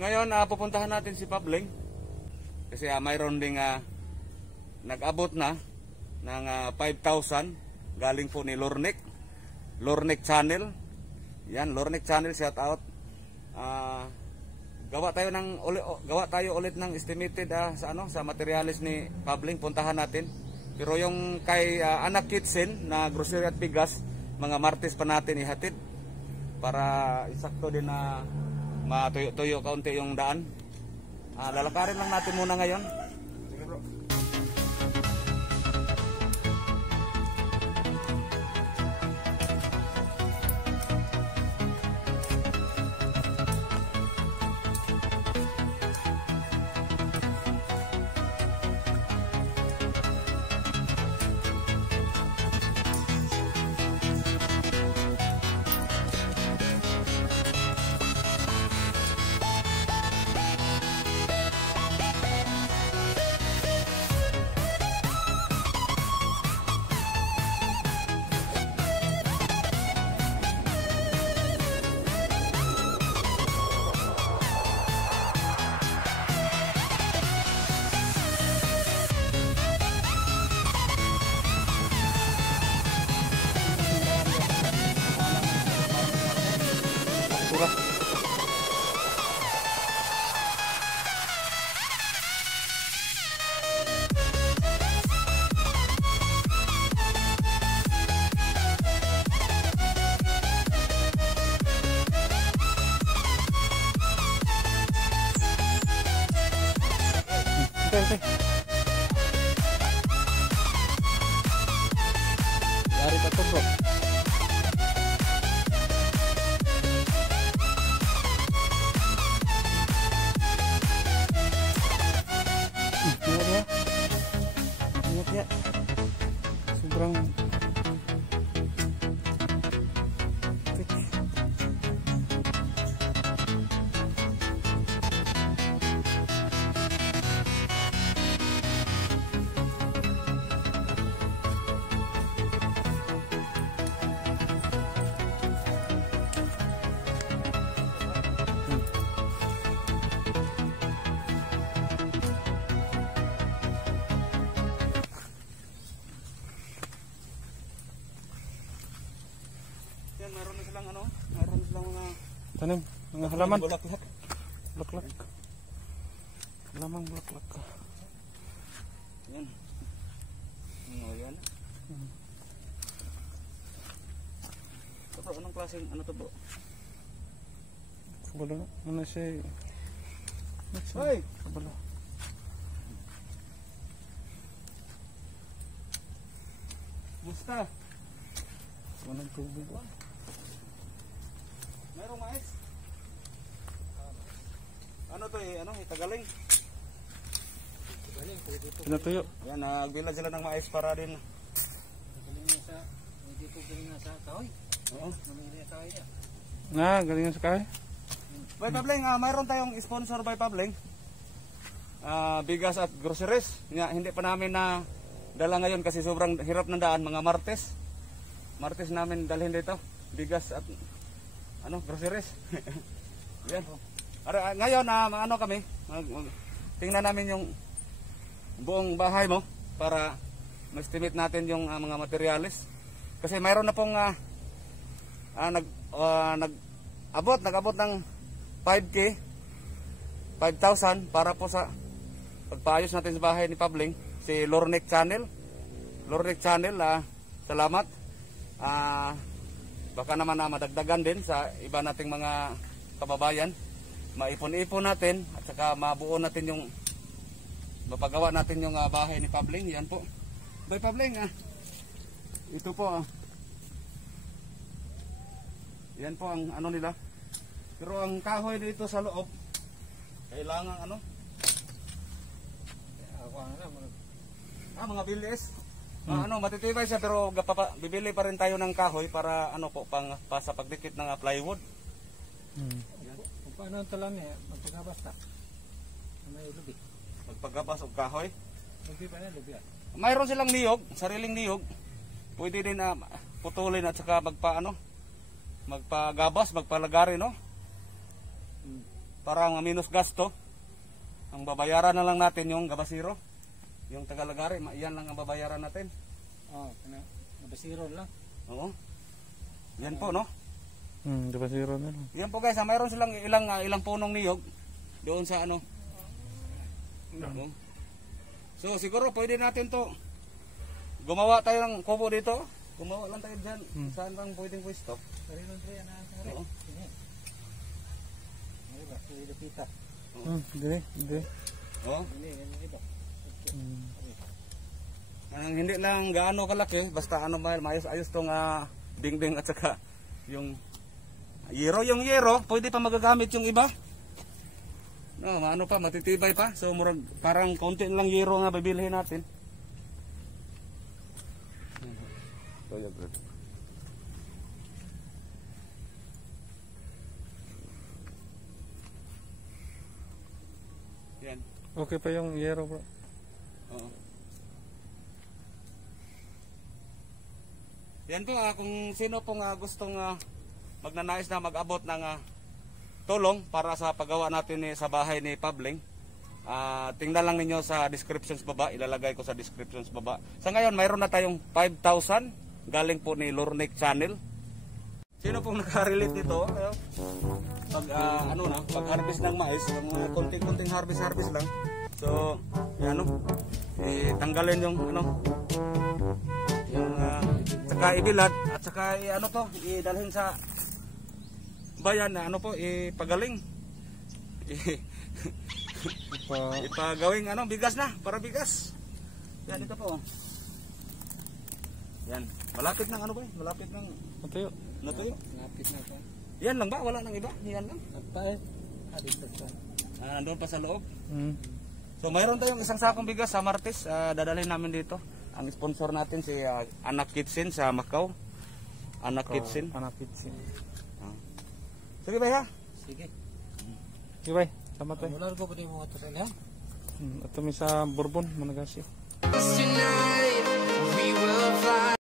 Ngayon, pupuntahan natin si Pabling. Kasi mayroon ding nag-abot na ng 5,000 galing po ni Lornick. Lornick Channel. Yan, Lornick Channel, shout out. Gawa tayo ulit ng estimated sa materialis ni Pabling. Puntahan natin. Pero yung kay Anak Kitchen na grocery at bigas, mga Martes pa natin ihatid para isakto din na matuyo-tuyo kaunti yung daan. Lalakarin lang natin muna ngayon. Sige bro. Okay. Dari ka to bro. Ingat ya. Sobrang meron na silang tanim, mga halaman. Bulaklak. Lamang bulaklak. Yan. Yan. Ito bro, anong klaseng to bro? Kabalo. Ano siya? Hoy! Kabalo. Musta? Walang tubig ba? Mayroong mais? Ano to Tagaling? Pinatuyo. Yan, nagbila sila ng mais para din. Galing sa kahoy? Oo. Galing sa kahoy? By Pabling, mayroon tayong sponsor by Pabling. Bigas at groceries. Hindi pa namin na dala ngayon kasi sobrang hirap ng daan. Mga Martes namin dalhin dito. Bigas at groceries. Yan. Ngayon, kami. Tingnan namin yung buong bahay mo para ma-estimate natin yung mga materialis. Kasi mayroon na pong nag-abot ng 5K, 5,000 para po sa pagpaayos natin sa bahay ni Pabling, si Lornick Channel. Lornick Channel, salamat. Baka naman madagdagan din sa iba nating mga kababayan. Maipon-ipon natin at saka mabuo natin yung mapagawa natin yung bahay ni Pabling. Yan po. Bay Pabling, ito po. Yan po ang nila. Pero ang kahoy dito sa loob kailangan mga bilis. Matitibay siya pero bibili pa rin tayo ng kahoy para sa pagdikit ng plywood. Paano talang magpagabas ta? May lubi. Magpagabas og kahoy? Lubi ba na lubi? Mayroon silang niyog, sariling niyog. Pwede din putulin at saka magpagabas, magpalagari, no? para minus gasto. Ang babayaran na lang natin yung gabasiro. Yung tagalagari, yan lang ang babayaran natin. Oh, nabasiro lang. Oo. Yan po, no? Gabasiro na lang. Yan po guys, mayroon silang ilang punong niyog doon sa ano. Oo. So siguro pwede natin to gumawa tayo ng kubo dito. Gumawa lang tayo dyan. Saan bang pwedeng pwesto? Oo. Hindi. Oo. Ang hindi lang gaano kalaki, basta ano ba, maayos-ayos tong dingding at saka yung yero. Yung yero, pwede pa magagamit yung iba. No, ano pa, matitibay pa. So parang konti lang yero nga bibilihin natin. So, yeah, bro. Yan. Okay pa yung yero, bro. Oo. Yan po, kung sino pong gustong magnanais na mag-abot ng tulong para sa paggawa natin sa bahay ni Pabling, tingnan lang ninyo sa descriptions baba, ilalagay ko sa descriptions baba. Sa ngayon, mayroon na tayong 5,000 galing po ni Lornick Channel. Sino pong nakarelate dito? Pag harvest ng mais, mga konting harvest lang. So, tanggalin yung saka ibilad at saka idalhin sa bayan na ipagaling. Ipagawing bigas na, para bigas. Yan ito po. Yan, malapit ng malapit ng Matuyo. natuyo. Lapit na ito. Yan lang ba? Wala nang iba? Yan lang. Dito sa. Nandun pa sa loob. So mayroon tayong isang sakong bigas sa Martes, dadalhin namin dito. Ang sponsor natin si Anak Kitchen sa Macau. Anak Kitchen. Sige ba ha? Sige. Sige, bay. Salamat, bay. Mula ko pa din mga tusan ha. Ito mi sa Bourbon, Managasio. Tonight we will fly.